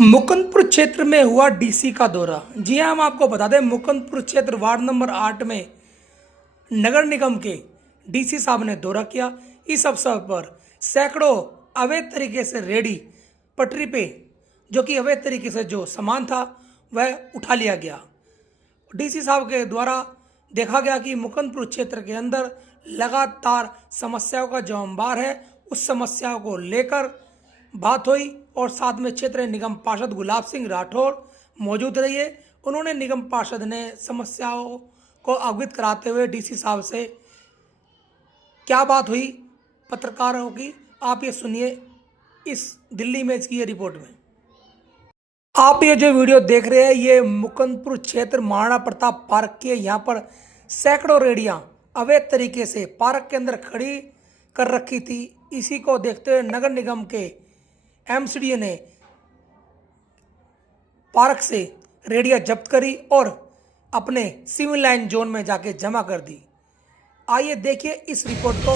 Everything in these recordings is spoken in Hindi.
मुकुंदपुर क्षेत्र में हुआ डीसी का दौरा। जी हां, हम आपको बता दें, मुकुंदपुर क्षेत्र वार्ड नंबर 8 में नगर निगम के डीसी साहब ने दौरा किया। इस अवसर पर सैकड़ों अवैध तरीके से रेडी पटरी पे जो कि अवैध तरीके से जो सामान था वह उठा लिया गया। डीसी साहब के द्वारा देखा गया कि मुकुंदपुर क्षेत्र के अंदर लगातार समस्याओं का जो अंबार है, उस समस्याओं को लेकर बात हुई और साथ में क्षेत्र निगम पार्षद गुलाब सिंह राठौर मौजूद रहे। उन्होंने निगम पार्षद ने समस्याओं को अवगत कराते हुए डीसी साहब से क्या बात हुई पत्रकारों की, आप ये सुनिए इस दिल्ली में की रिपोर्ट में। आप ये जो वीडियो देख रहे हैं, ये मुकुंदपुर क्षेत्र महाराणा प्रताप पार्क के यहाँ पर सैकड़ों रेडियां अवैध तरीके से पार्क के अंदर खड़ी कर रखी थी। इसी को देखते हुए नगर निगम के एमसीडीए ने पार्क से रेडियां जब्त करी और अपने सिविल लाइन जोन में जाके जमा कर दी। आइए देखिए इस रिपोर्ट को।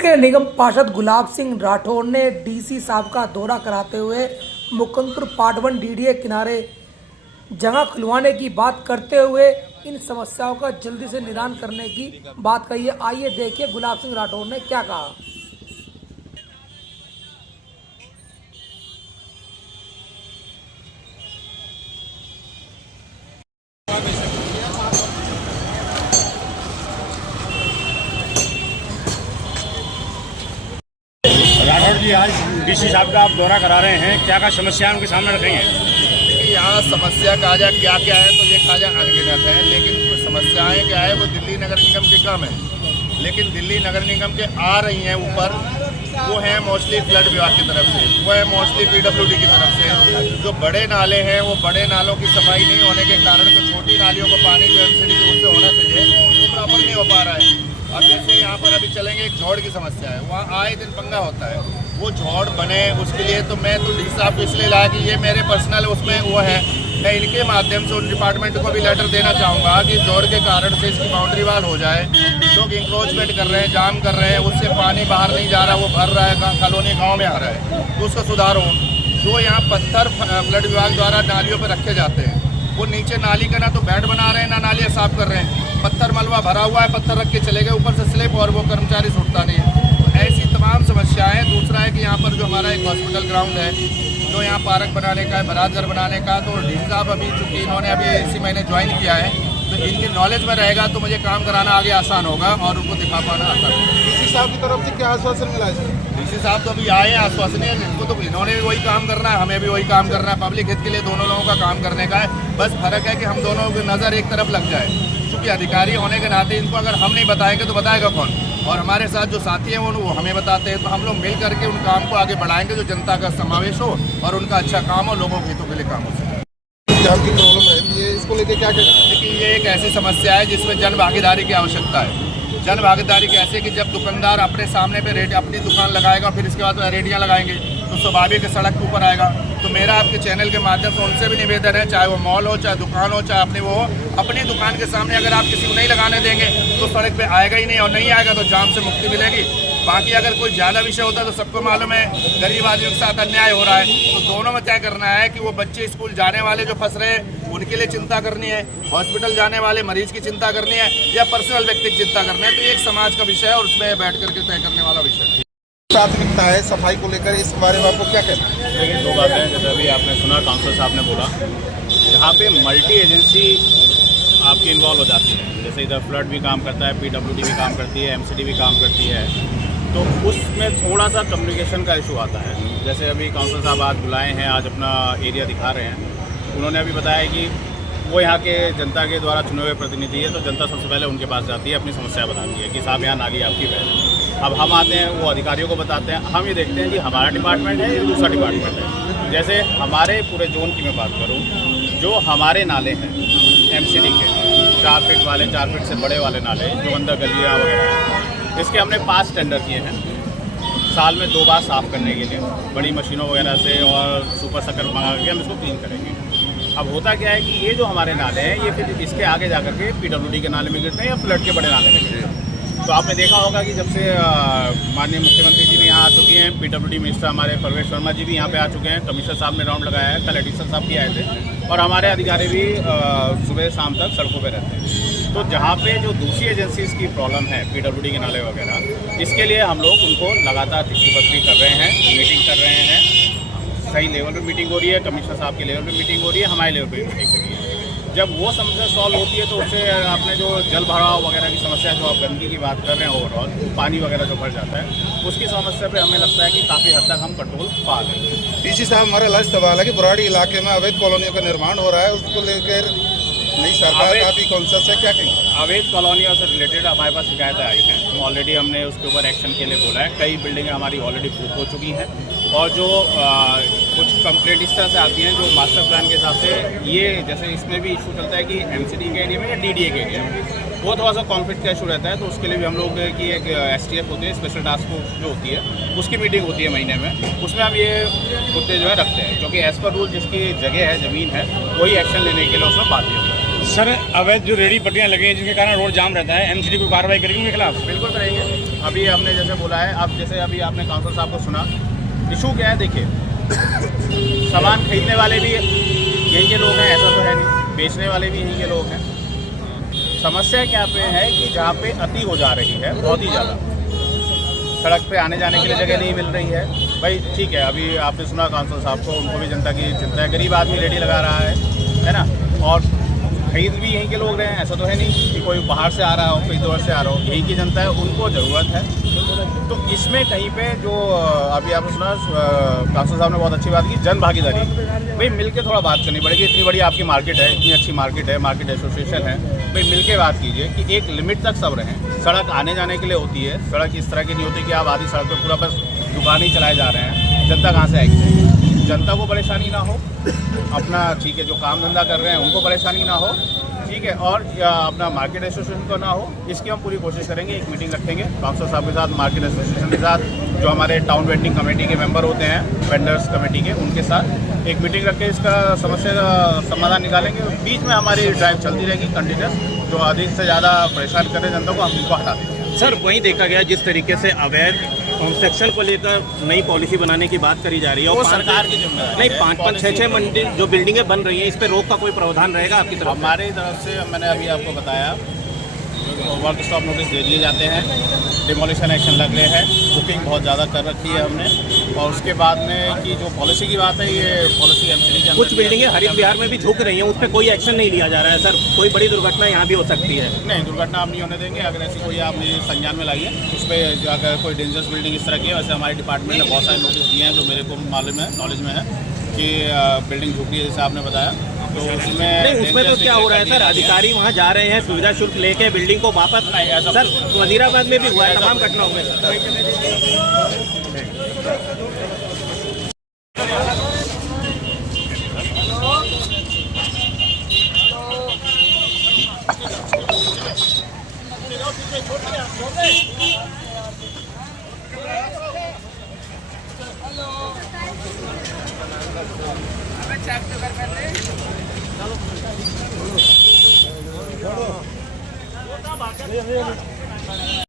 के निगम पार्षद गुलाब सिंह राठौर ने डीसी साहब का दौरा कराते हुए मुकुंदपुर पार्ट 1 डीडीए किनारे जगह खुलवाने की बात करते हुए इन समस्याओं का जल्दी से निदान करने की बात कही है। आइए देखिए गुलाब सिंह राठौर ने क्या कहा। राठौर जी, आज डीसी साहब का आप दौरा करा रहे हैं, क्या क्या समस्या उनके सामने रखेंगे? देखिए, यहाँ समस्या कहा जाए क्या क्या है तो ये कहा जाए अनगिनत है, लेकिन कुछ समस्याएं क्या है वो दिल्ली नगर निगम के कम है, लेकिन दिल्ली नगर निगम के आ रही हैं ऊपर, वो है मोस्टली फ्लड विभाग की तरफ से, वो है मोस्टली पीडब्ल्यूडी की तरफ से। जो बड़े नाले हैं वो बड़े नालों की सफाई नहीं होने के कारण जो छोटी नालियों का पानी जो एमसीडी की उससे होना चाहिए वो प्रॉपर नहीं हो पा रहा है। अब जैसे यहाँ पर अभी चलेंगे, एक झोड़ की समस्या है, वहाँ आए दिन पंगा होता है, वो झोड़ बने उसके लिए तो मैं तो डी साहब को इसलिए लाया कि ये मेरे पर्सनल उसमें वो है, मैं इनके माध्यम से उन डिपार्टमेंट को भी लेटर देना चाहूँगा कि झोड़ के कारण से इसकी बाउंड्री वाल हो जाए। लोग इंक्रोचमेंट कर रहे हैं, जाम कर रहे हैं, उससे पानी बाहर नहीं जा रहा, वो भर रहा है, कॉलोनी गाँव में आ रहा है, तो उसका सुधार हो। जो यहाँ पत्थर फ्लड विभाग द्वारा नालियों पर रखे जाते हैं, वो नीचे नाली का ना तो बेड बना रहे हैं ना नालियाँ साफ कर रहे हैं, पत्थर मलबा भरा हुआ है, पत्थर रख के चले गए, ऊपर से स्लिप और वो कर्मचारी छूटता नहीं है। तो ऐसी तमाम समस्याएं। दूसरा है कि यहाँ पर जो हमारा एक हॉस्पिटल ग्राउंड है, जो यहाँ पार्क बनाने का है, बारात घर बनाने का, तो डी साहब अभी चूँकि इन्होंने अभी इसी महीने ज्वाइन किया है, तो इनकी नॉलेज में रहेगा तो मुझे काम कराना आगे आसान होगा और उनको दिखा पाना आसान होगा। डीसी साहब की तरफ से क्या आश्वासन मिला है? डीसी साहब तो अभी आए हैं, आश्वासन है इनको, तो इन्होंने भी वही काम करना है, हमें भी वही काम करना है, पब्लिक हित के लिए दोनों लोगों का काम करने का है। बस फर्क है कि हम दोनों की नज़र एक तरफ लग जाए, क्योंकि अधिकारी होने के नाते इनको अगर हम नहीं बताएंगे तो बताएगा कौन, और हमारे साथ जो साथी हैं वो हमें बताते हैं, तो हम लोग मिल करके उन काम को आगे बढ़ाएंगे जो जनता का समावेश हो और उनका अच्छा काम हो, लोगों के हितों के लिए काम हो सके। जाम की प्रॉब्लम रहती है, इसको लेके क्या कहना है? देखिए, ये एक ऐसी समस्या है जिसमें जन भागीदारी की आवश्यकता है। जन भागीदारी कैसे कि जब दुकानदार अपने सामने पे रेट अपनी दुकान लगाएगा, फिर इसके बाद रेडियाँ लगाएंगे, तो स्वाभाविक है सड़क के ऊपर आएगा। तो मेरा आपके चैनल के माध्यम से उनसे भी निवेदन है, चाहे वो मॉल हो, चाहे दुकान हो, चाहे अपनी वो हो, अपनी दुकान के सामने अगर आप किसी को नहीं लगाने देंगे तो सड़क पे आएगा ही नहीं, और नहीं आएगा तो जाम से मुक्ति मिलेगी। बाकी अगर कोई ज़्यादा विषय होता है तो सबको मालूम है गरीब आदमियों के साथ अन्याय हो रहा है, तो दोनों में तय करना है कि वो बच्चे स्कूल जाने वाले जो फंस रहे हैं उनके लिए चिंता करनी है, हॉस्पिटल जाने वाले मरीज की चिंता करनी है, या पर्सनल व्यक्ति की चिंता करनी है। तो ये एक समाज का विषय है और उसमें बैठ करके तय करने वाला विषय है। प्राथमिकता है सफाई को लेकर, इस बारे में आपको क्या कहना है? देखिए, दो बातें हैं। जैसे अभी आपने सुना काउंसिलर साहब ने बोला, जहाँ पे मल्टी एजेंसी आपकी इन्वॉल्व हो जाती है, जैसे इधर फ्लड भी काम करता है, PWD भी काम करती है, MCD भी काम करती है, तो उसमें थोड़ा सा कम्युनिकेशन का इशू आता है। जैसे अभी काउंसिलर साहब आज बुलाए हैं, आज अपना एरिया दिखा रहे हैं, उन्होंने अभी बताया कि वो यहाँ के जनता के द्वारा चुने हुए प्रतिनिधि है, तो जनता सबसे पहले उनके पास जाती है, अपनी समस्या बताती है कि साहब यहाँ नाली आपकी पहले। अब हम आते हैं, वो अधिकारियों को बताते हैं, हम ये देखते हैं कि हमारा डिपार्टमेंट है या दूसरा डिपार्टमेंट है। जैसे हमारे पूरे जोन की मैं बात करूँ, जो हमारे नाले हैं MCD के 4 फीट वाले, 4 फीट से बड़े वाले नाले जो अंदर गलियाँ वगैरह हैं, इसके हमने 5 टेंडर किए हैं साल में 2 बार साफ़ करने के लिए, बड़ी मशीनों वगैरह से और सुपर शक्कर मंगा के हम इसको क्लीन करेंगे। अब होता क्या है कि ये जो हमारे नाले हैं ये फिर इसके आगे जाकर के PWD के नाले में गिरते हैं या फ्लड के बड़े नाले में गिरते हैं। तो आपने देखा होगा कि जब से माननीय मुख्यमंत्री जी भी यहाँ आ चुके हैं, PWD मिनिस्टर हमारे परवेश वर्मा जी भी यहाँ पे आ चुके हैं, कमिश्नर साहब ने राउंड लगाया है, कल एडिशनल साहब भी आए थे, और हमारे अधिकारी भी सुबह शाम तक सड़कों पे रहते हैं। तो जहाँ पे जो दूसरी एजेंसीज़ की प्रॉब्लम है, PWD के नाले वगैरह, इसके लिए हम लोग उनको लगातार चिट्ठी कर रहे हैं, मीटिंग कर रहे हैं, सही लेवल पे मीटिंग हो रही है, कमिश्नर साहब के लेवल पे मीटिंग हो रही है, हमारे लेवल पे मीटिंग हो रही है। जब वो समस्या सॉल्व होती है तो उससे आपने जो जल भराव वगैरह की समस्या, जो आप गंदगी की बात कर रहे हैं, ओवरऑल पानी वगैरह जो भर जाता है, उसकी समस्या पे हमें लगता है कि काफ़ी हद तक हम कंट्रोल पा लेंगे। डीसी साहब, हमारा लास्ट सवाल है कि बुराड़ी इलाके में अवैध कॉलोनियों का निर्माण हो रहा है, उसको लेकर नई सरकार काफ़ी कॉन्शियस है, क्या कहेंगे? अवैध कॉलोनियों से रिलेटेड हमारे पास शिकायतें आई हैं, ऑलरेडी हमने उसके ऊपर एक्शन के लिए बोला है। कई बिल्डिंगें हमारी ऑलरेडी प्रूफ हो चुकी हैं, और जो कुछ कंप्लेंट इस तरह से आती हैं जो मास्टर प्लान के हिसाब से, ये जैसे इसमें भी इशू चलता है कि MCD के एरिया में या DDA के एरिया में, वो थोड़ा सा कॉन्फ्लिक्ट का इशू रहता है। तो उसके लिए भी हम लोग की एक STF होती है, स्पेशल टास्क फोर्स जो होती है, उसकी मीटिंग होती है महीने में, उसमें हम ये मुद्दे जो है रखते हैं, क्योंकि एज़ पर रूल जिसकी जगह है, ज़मीन है, वही एक्शन लेने के लिए उसमें बाध्य होता है। सर, अवैध जो रेडी पट्टियाँ लगी हैं जिनके कारण रोड जाम रहता है, MCD को कार्रवाई करेंगे उनके खिलाफ? बिल्कुल करेंगे। अभी हमने जैसे बोला है, अब जैसे अभी आपने काउंसिलर साहब को सुना, इशू क्या है, देखिए सामान खरीदने वाले भी यही के लोग हैं, ऐसा तो है नहीं, बेचने वाले भी यही के लोग हैं। समस्या क्या पे है कि जहाँ पे अति हो जा रही है, बहुत ही ज़्यादा, सड़क पे आने जाने के लिए जगह नहीं मिल रही है। भाई ठीक है, अभी आपने सुना काउंसिलर साहब को, उनको भी जनता की चिंता है, गरीब आदमी रेडी लगा रहा है ना, और खरीद भी यहीं के लोग रहे हैं, ऐसा तो है नहीं कि कोई बाहर से आ रहा हो, कोई दूर से आ रहा हो, यहीं की जनता है, उनको ज़रूरत है। तो इसमें कहीं पे जो अभी आपने सुना काउंसिलर साहब ने बहुत अच्छी बात की, जन भागीदारी, भाई मिलके थोड़ा बात करनी पड़ेगी। इतनी बड़ी आपकी मार्केट है, इतनी अच्छी मार्केट है, मार्केट एसोसिएशन है, भाई मिलके बात कीजिए कि एक लिमिट तक सब रहें। सड़क आने जाने के लिए होती है, सड़क इस तरह की नहीं होती कि आप आधी सड़क पर पूरा बस दुकान ही चलाए जा रहे हैं, जनता कहाँ से आएगी? जनता को परेशानी ना हो, अपना ठीक है जो काम धंधा कर रहे हैं उनको परेशानी ना हो, ठीक है, और अपना मार्केट एसोसिएशन को ना हो, इसकी हम पूरी कोशिश करेंगे। एक मीटिंग रखेंगे काउंसिलर साहब के साथ, मार्केट एसोसिएशन के साथ, जो हमारे टाउन वेंडिंग कमेटी के मेंबर होते हैं, वेंडर्स कमेटी के, उनके साथ एक मीटिंग रख के इसका समस्या का समाधान निकालेंगे। बीच में हमारी ड्राइव चलती रहेगी कंटिन्यूस, जो अधिक से ज़्यादा परेशान करें जनता को, हम उनको हटा देंगे। सर, वहीं देखा गया जिस तरीके से अवैध कंस्ट्रक्शन को लेकर नई पॉलिसी बनाने की बात करी जा रही है, वो और सरकार की जिम्मेदारी नहीं, है। 5-5, 6-6 मंजिल जो बिल्डिंगें बन रही हैं, इस पर रोक का कोई प्रावधान रहेगा आपकी तरफ? हमारी तरफ से मैंने अभी आपको बताया, वर्क स्टॉप नोटिस दे दिए जाते हैं, डिमोलिशन एक्शन लग रहे हैं, बुकिंग बहुत ज़्यादा कर रखी है हमने, और उसके बाद में कि जो पॉलिसी की बात है, ये पॉलिसी MCD के अंदर कुछ बिल्डिंगें हरित बिहार में भी झुक रही हैं, उस पर कोई एक्शन नहीं लिया जा रहा है। सर, कोई बड़ी दुर्घटना यहाँ भी हो सकती है? नहीं, दुर्घटना हम नहीं होने देंगे। अगर ऐसी कोई आप मेरे संज्ञान में लाइए, उस पर अगर कोई डेंजरस बिल्डिंग इस तरह की है, वैसे हमारे डिपार्टमेंट ने बहुत सारे नोटिस दिए हैं जो मेरे को मालूम है, नॉलेज में है कि बिल्डिंग झुक रही है, जैसे आपने बताया, तो उसमें नहीं, उसमें तो क्या हो रहा है सर, अधिकारी वहाँ जा रहे हैं, सुविधा शुल्क लेके बिल्डिंग को वापस, नहीं, ऐसा सर वजीराबाद में भी हुआ है, तमाम घटनाओं में। चलो